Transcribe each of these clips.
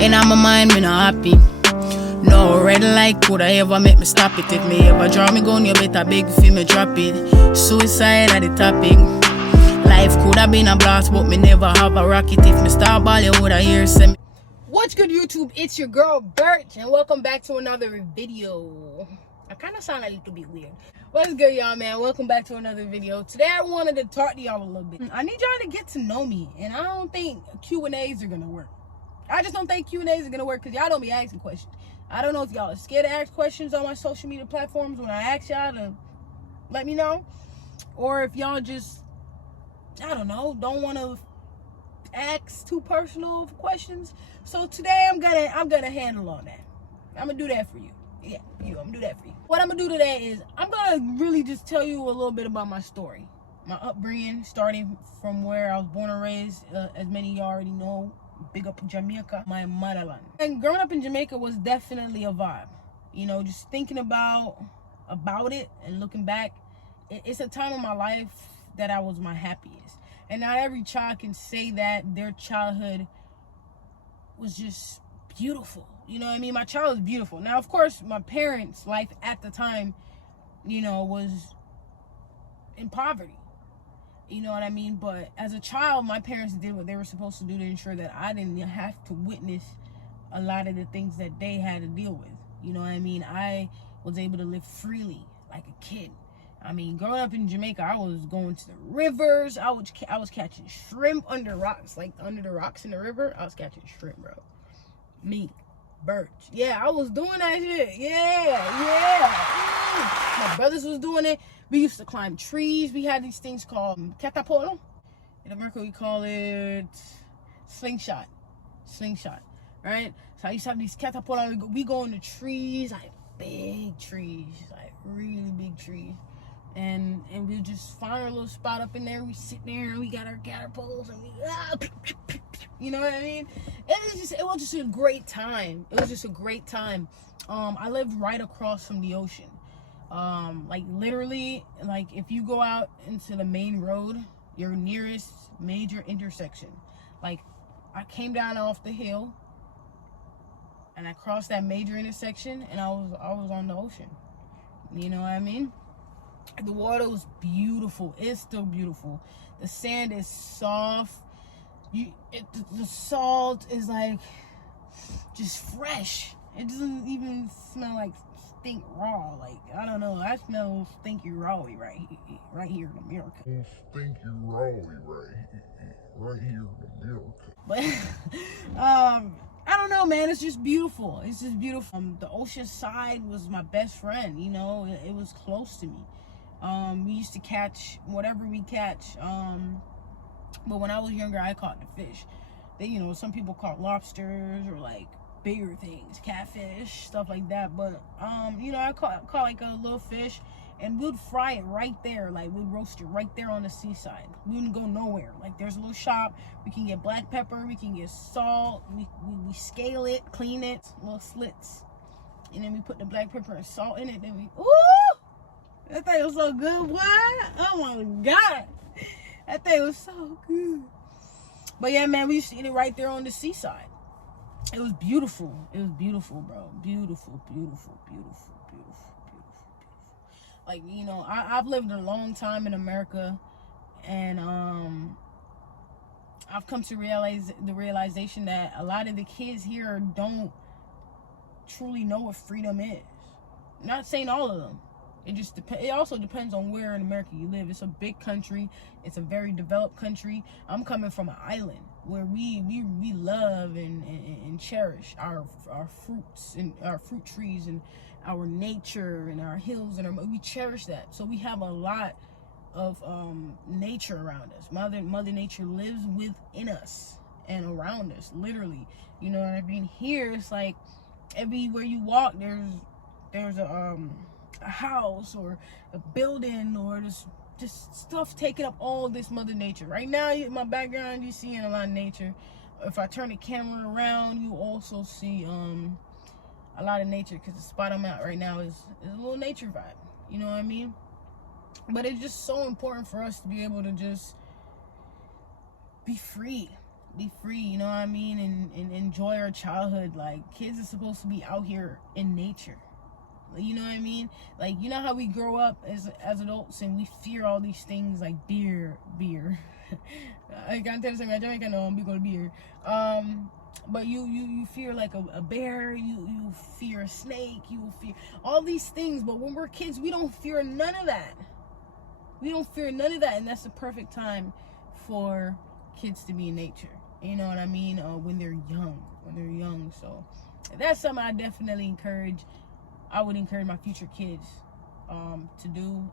And on my mind, me not happy. No red light could I ever make me stop it. If me ever draw me gun, you better beg for me drop it. Suicide at the topic. Life could have been a blast, but me never have a rocket. If me start ball, you would have hear some. What's good, YouTube? It's your girl Birch, and welcome back to another video. I kind of sound a little bit weird. What's good, y'all, man? Welcome back to another video. Today I wanted to talk to y'all a little bit. I need y'all to get to know me, and I don't think Q&As are gonna work. I just don't think Q&As are gonna work because y'all don't be asking questions. I don't know if y'all are scared to ask questions on my social media platforms when I ask y'all to let me know, or if y'all just, I don't know, don't want to ask too personal questions. So today I'm gonna handle all that. I'm gonna do that for you. Yeah, I'm gonna do that for you. What I'm gonna do today is I'm gonna really just tell you a little bit about my story, my upbringing, starting from where I was born and raised. As many of y'all already know, big up Jamaica, my motherland. And growing up in Jamaica was definitely a vibe. You know, just thinking about it and looking back, it's a time of my life that I was my happiest. And not every child can say that their childhood was just beautiful. You know what I mean? My child was beautiful. Now, of course, my parents' life at the time, you know, was in poverty. You know what I mean? But as a child, my parents did what they were supposed to do to ensure that I didn't have to witness a lot of the things that they had to deal with. You know what I mean? I was able to live freely like a kid. I mean, growing up in Jamaica, I was going to the rivers. I was catching shrimp under rocks, like under the rocks in the river. I was catching shrimp, bro. Me, Birch. Yeah, I was doing that shit. Yeah. My brothers was doing it. We used to climb trees. We had these things called catapult. In America, we call it slingshot, right? So I used to have these catapult. We go in the trees, like big trees, like really big trees. And we just find our little spot up in there. We sit there and we got our catapults and we, you know what I mean? It was just a great time. I lived right across from the ocean. Like literally, like if you go out into the main road, your nearest major intersection, like I came down off the hill and I crossed that major intersection and I was on the ocean. You know what I mean? The water was beautiful. It's still beautiful. The sand is soft. The salt is like just fresh. It doesn't even smell like stink raw. Like, I don't know. I smell stinky rawy right here in America. Stinky rawy right here in America. But I don't know, man. It's just beautiful. The ocean side was my best friend. You know, it was close to me. We used to catch whatever we catch. But when I was younger, I caught the fish. Some people caught lobsters or like bigger things, catfish, stuff like that. But I caught like a little fish, and we'd fry it right there. Like we'd roast it right there on the seaside. We wouldn't go nowhere. Like there's a little shop. We can get black pepper. We can get salt. We scale it, clean it, little slits, and then we put the black pepper and salt in it. Then ooh. That thing was so good, boy. Oh my God. That thing was so good. But yeah, man, we used to eat it right there on the seaside. It was beautiful. It was beautiful, bro. Beautiful. Like, I've lived a long time in America, and I've come to realize the realization that a lot of the kids here don't truly know what freedom is. I'm not saying all of them. It also depends on where in America you live. It's a big country. It's a very developed country. I'm coming from an island where we love and cherish our fruits and our fruit trees and our nature and our hills, and we cherish that. So we have a lot of nature around us. Mother Nature lives within us and around us, literally. You know what I mean? Here it's like everywhere you walk, there's a house or a building or just stuff taking up all this Mother Nature. Right now, in my background, you're seeing a lot of nature. If I turn the camera around, you also see a lot of nature, because the spot I'm at right now is a little nature vibe. You know what I mean? But it's just so important for us to be able to just be free. be free, you know what I mean, and enjoy our childhood. Like, kids are supposed to be out here in nature. You know what I mean? Like, you know how we grow up as adults and we fear all these things like beer. I can't tell you something. Jamaica no, because beer. But you fear like a bear. You fear a snake. You fear all these things. But when we're kids, we don't fear none of that. We don't fear none of that, and that's the perfect time for kids to be in nature. You know what I mean? When they're young. So that's something I definitely encourage. I would encourage my future kids to do,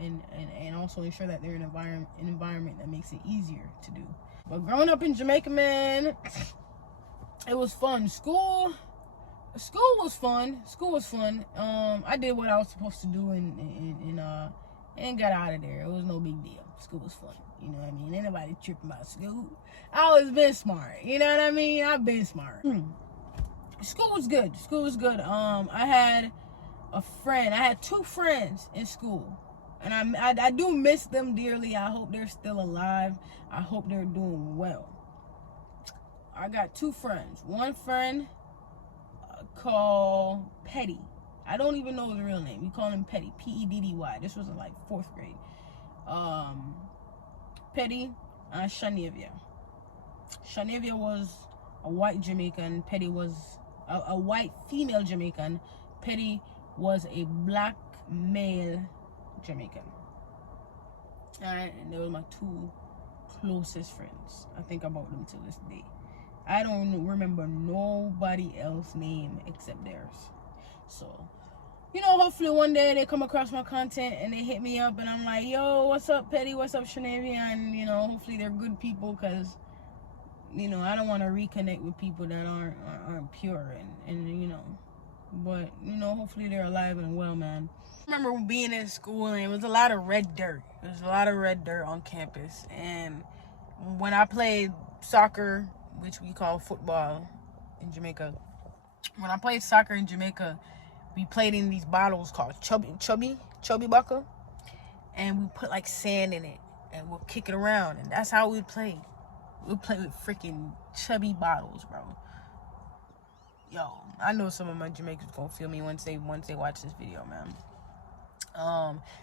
and also ensure that they're in an environment that makes it easier to do. But growing up in Jamaica, man, it was fun. School was fun. I did what I was supposed to do and got out of there. It was no big deal. School was fun. You know what I mean? Ain't nobody tripping about school. I always been smart. You know what I mean? I've been smart. School was good. I had a friend. I had 2 friends in school, and I do miss them dearly. I hope they're still alive. I hope they're doing well. I got 2 friends. One friend called Petty. I don't even know his real name. We call him Petty. Peddy. This was in like 4th grade. Petty and Shanavia. Shanavia was a white Jamaican. Petty was a white female Jamaican. Petty was a black male Jamaican. Alright, and they were my 2 closest friends. I think about them till this day. I don't remember nobody else's name except theirs. So, you know, hopefully one day they come across my content and they hit me up and I'm like, yo, what's up, Petty? What's up, Shanavia? And, you know, hopefully they're good people, because, you know, I don't want to reconnect with people that aren't pure and you know, but, you know, hopefully they're alive and well, man. I remember being in school and it was a lot of red dirt. There was a lot of red dirt on campus. And when I played soccer, which we call football in Jamaica, when I played soccer in Jamaica, we played in these bottles called chubby buckle, and we put like sand in it and we'll kick it around, and that's how we'd play. We'd play with freaking chubby bottles, bro. Yo, I know some of my Jamaicans gonna feel me once they watch this video, man.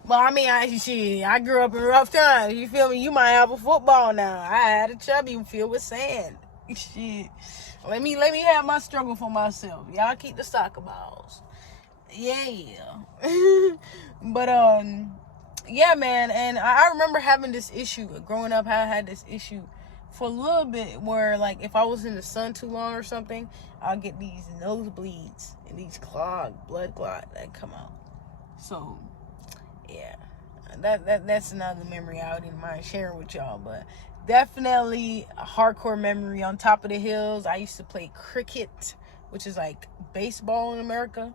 But I mean, I grew up in rough times. You feel me? You might have a football now. I had a chubby filled with sand. Shit. Let me have my struggle for myself. Y'all keep the soccer balls. Yeah. But yeah, man. And I remember having this issue growing up. I had this issue for a little bit where, like, if I was in the sun too long or something, I'll get these nosebleeds and these blood clot that come out. So yeah, that's another memory I wouldn't mind sharing with y'all. But definitely a hardcore memory. On top of the hills, I used to play cricket, which is like baseball in America.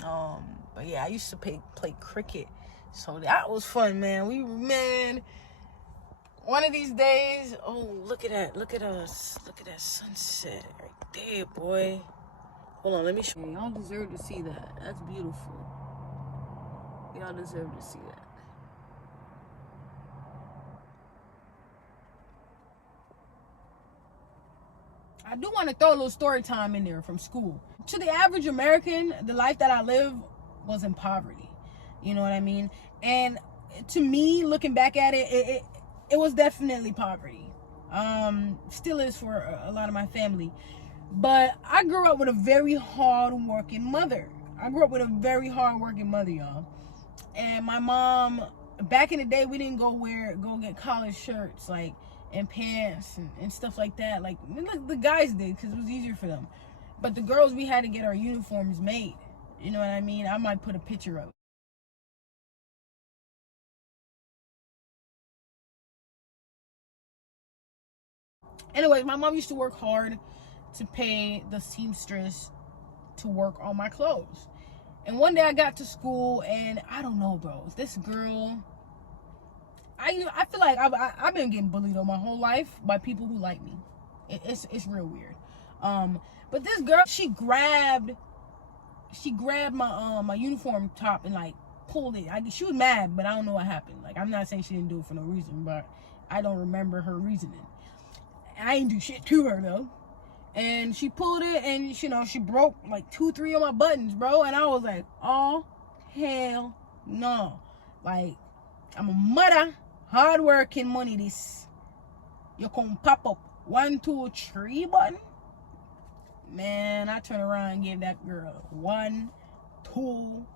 But yeah, I used to play cricket, so that was fun, man. One of these days, oh, look at that sunset right there, boy. Hold on, let me show you. Y'all deserve to see that. That's beautiful. Y'all deserve to see that. I do want to throw a little story time in there from school. To the average American, the life that I live was in poverty. You know what I mean? And to me, looking back at it, it was definitely poverty. Still is for a lot of my family. But I grew up with a very hard-working mother. Y'all. And my mom, back in the day, we didn't go get college shirts, like, and pants and stuff like that. Like the guys did, because it was easier for them. But the girls, we had to get our uniforms made. You know what I mean? I might put a picture of it. Anyway, my mom used to work hard to pay the seamstress to work on my clothes. And one day I got to school and I don't know, bro. This girl, I feel like I've been getting bullied all my whole life by people who like me. It's real weird. But this girl, she grabbed my my uniform top and like pulled it. She was mad, but I don't know what happened. Like, I'm not saying she didn't do it for no reason, but I don't remember her reasoning. I ain't do shit to her though. And she pulled it, and you know, she broke like 2-3 of my buttons, bro. And I was like, oh hell no. Like, I'm a mother, hard-working money this. You can pop up 1, 2, 3 button. Man, I turned around and gave that girl 1, 2,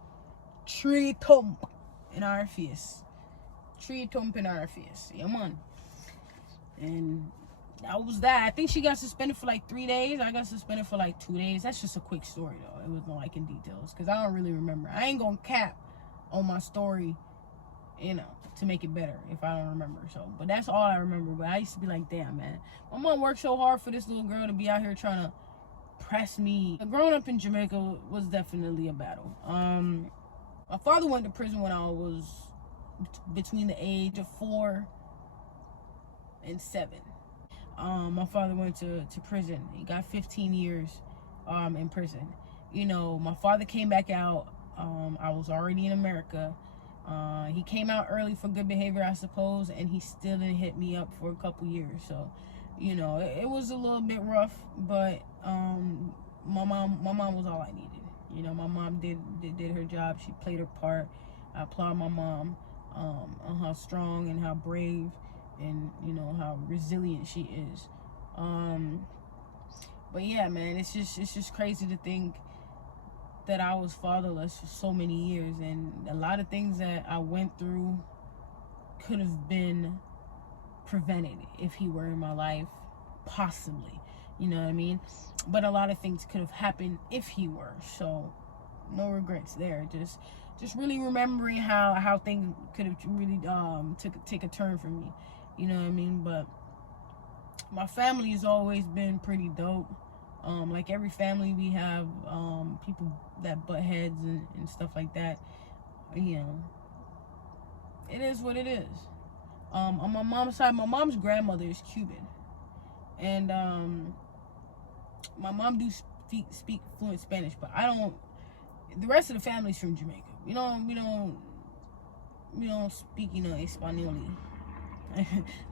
3 thump in our face. 3 thump in our face. Yeah, man. And that was that. I think she got suspended for like 3 days. I got suspended for like 2 days. That's just a quick story though. It wasn't like in details because I don't really remember. I ain't gonna cap on my story, you know, to make it better if I don't remember. So, but that's all I remember. But I used to be like, damn, man, my mom worked so hard for this little girl to be out here trying to press me. Growing up in Jamaica was definitely a battle. My father went to prison when I was between the age of 4 and 7. My father went to prison. He got 15 years in prison. You know, my father came back out. I was already in America. He came out early for good behavior, I suppose, and he still didn't hit me up for a couple years. So, you know, it was a little bit rough, but my mom was all I needed. You know, my mom did her job. She played her part. I applaud my mom on how strong and how brave and, you know, how resilient she is. But yeah, man, it's just crazy to think that I was fatherless for so many years, and a lot of things that I went through could have been prevented if he were in my life, possibly, you know what I mean? But a lot of things could have happened if he were, so no regrets there. Just really remembering how things could have really take a turn for me, you know what I mean? But my family has always been pretty dope. Like every family, we have people that butt heads and stuff like that. You know, it is what it is. On my mom's side, my mom's grandmother is Cuban, and my mom do speak fluent Spanish, but I don't. The rest of the family's from Jamaica. We don't speak, you know, español.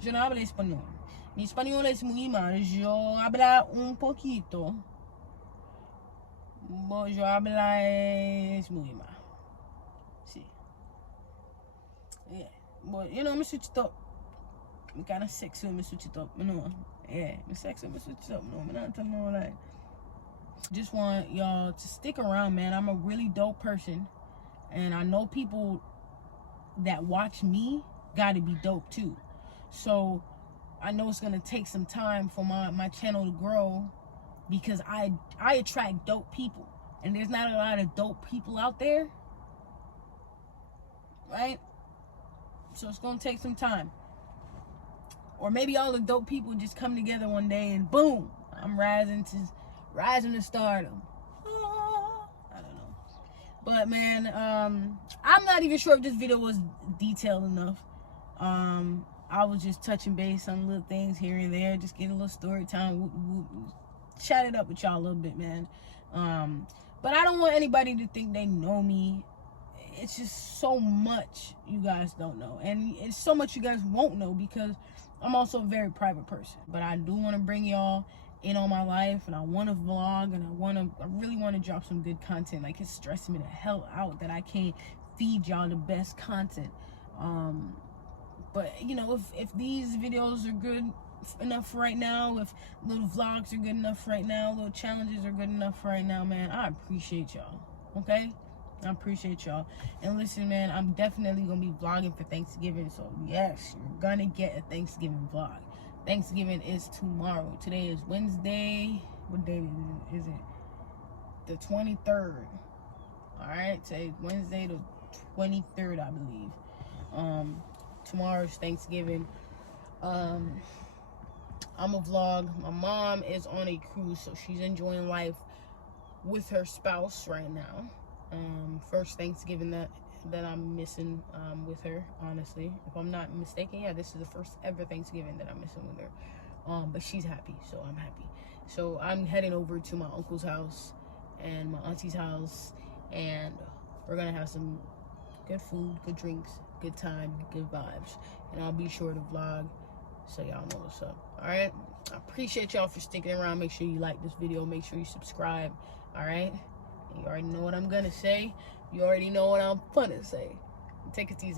Yo no hablo español. Mi español es muy mal. Yo hablo un poquito. But yo hablo es muy mal. Sí. Yeah. But, you know, me switch it up. I'm kind of sexy when me switch it up, you know. Yeah, me sexy when me switch it up, no. Me not telling no lie. Just want y'all to stick around, man. I'm a really dope person. And I know people that watch me gotta be dope too. So I know it's gonna take some time for my channel to grow, because I attract dope people, and there's not a lot of dope people out there, right? So it's gonna take some time, or maybe all the dope people just come together one day and boom, I'm rising to stardom. I don't know, but man, I'm not even sure if this video was detailed enough. I was just touching base on little things here and there, just getting a little story time, chat it up with y'all a little bit, man. But I don't want anybody to think they know me. It's just so much you guys don't know, and it's so much you guys won't know, because I'm also a very private person. But I do want to bring y'all in on my life, and I want to vlog, and I really want to drop some good content. Like, it's stressing me the hell out that I can't feed y'all the best content. But you know, if these videos are good enough right now, if little vlogs are good enough right now, little challenges are good enough right now, man, I appreciate y'all. Okay, I appreciate y'all. And listen, man, I'm definitely gonna be vlogging for Thanksgiving, so yes, you're gonna get a Thanksgiving vlog. Thanksgiving is tomorrow. Today is Wednesday. What day is it? The 23rd. All right, today's Wednesday the 23rd, I believe. Tomorrow's Thanksgiving. I'm a vlog. My mom is on a cruise, so she's enjoying life with her spouse right now. First Thanksgiving that I'm missing with her, honestly, if I'm not mistaken. Yeah, this is the first ever Thanksgiving that I'm missing with her. But she's happy, so I'm happy. So I'm heading over to my uncle's house and my auntie's house, and we're gonna have some good food, good drinks, good time, good vibes, and I'll be sure to vlog so y'all know what's up. All right, I appreciate y'all for sticking around. Make sure you like this video. Make sure you subscribe. All right? You already know what I'm gonna say. You already know what I'm gonna say. Take it easy.